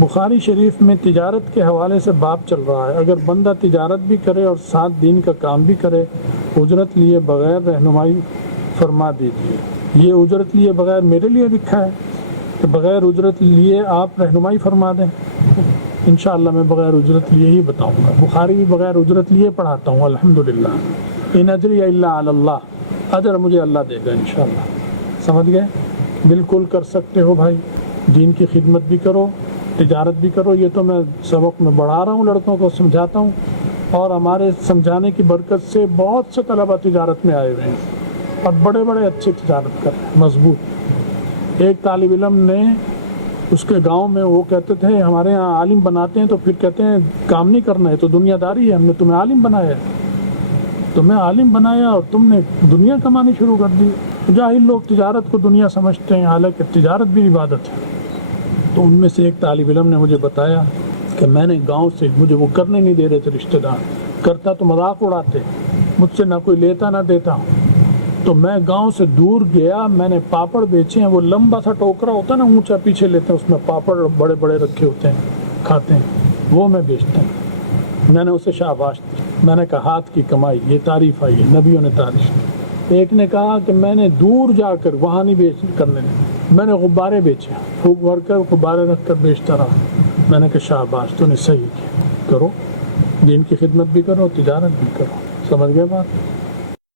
بخاری شریف میں تجارت کے حوالے سے باب چل رہا ہے، اگر بندہ تجارت بھی کرے اور ساتھ دین کا کام بھی کرے، اجرت لیے بغیر رہنمائی فرما دیجیے۔ یہ اجرت لیے بغیر میرے لیے لکھا ہے کہ بغیر اجرت لیے آپ رہنمائی فرما دیں۔ انشاءاللہ میں بغیر اجرت لیے ہی بتاؤں گا۔ بخاری بھی بغیر اجرت لیے پڑھاتا ہوں الحمدللہ۔ ان اجری الا علی اللہ، اجر مجھے اللہ دے گا انشاءاللہ۔ سمجھ گئے؟ بالکل کر سکتے ہو بھائی، دین کی خدمت بھی کرو، تجارت بھی کرو۔ یہ تو میں سبق میں بڑھا رہا ہوں، لڑکوں کو سمجھاتا ہوں، اور ہمارے سمجھانے کی برکت سے بہت سے طلبہ تجارت میں آئے ہوئے ہیں اور بڑے بڑے اچھے تجارت کر رہے ہیں، مضبوط۔ ایک طالب علم نے اس کے گاؤں میں، وہ کہتے تھے ہمارے ہاں عالم بناتے ہیں تو پھر کہتے ہیں کام نہیں کرنا ہے تو دنیا داری ہے، ہم نے تمہیں عالم بنایا ہے، تمہیں عالم بنایا اور تم نے دنیا کمانی شروع کر دی۔ جاہل لوگ تجارت کو دنیا سمجھتے ہیں، حالانکہ تجارت بھی عبادت ہے۔ تو ان میں سے ایک طالب علم نے مجھے بتایا کہ میں نے گاؤں سے، مجھے وہ کرنے نہیں دے رہے تھے رشتہ دار، کرتا تو مذاق اڑاتے، مجھ سے نہ کوئی لیتا نہ دیتا، تو میں گاؤں سے دور گیا، میں نے پاپڑ بیچے ہیں، وہ لمبا سا ٹوکرا ہوتا ہے نا، اونچا پیچھے لیتے ہیں، اس میں پاپڑ بڑے بڑے رکھے ہوتے ہیں، کھاتے ہیں، وہ میں بیچتا ہوں۔ میں نے اسے شاباش دی، میں نے کہا ہاتھ کی کمائی، یہ تعریف آئی ہے، نبیوں نے تعریف کی۔ ایک نے کہا کہ میں نے دور جا کر وہاں نہیں بیچ کرنے دیا، میں نے غبارے بیچے، پھونک بھر کر غبارے رکھ کر بیچتا رہا۔ میں نے کہا شاباش، تو نے صحیح کیا، کرو دین کی خدمت بھی کرو، تجارت بھی کرو۔ سمجھ گئے بات؟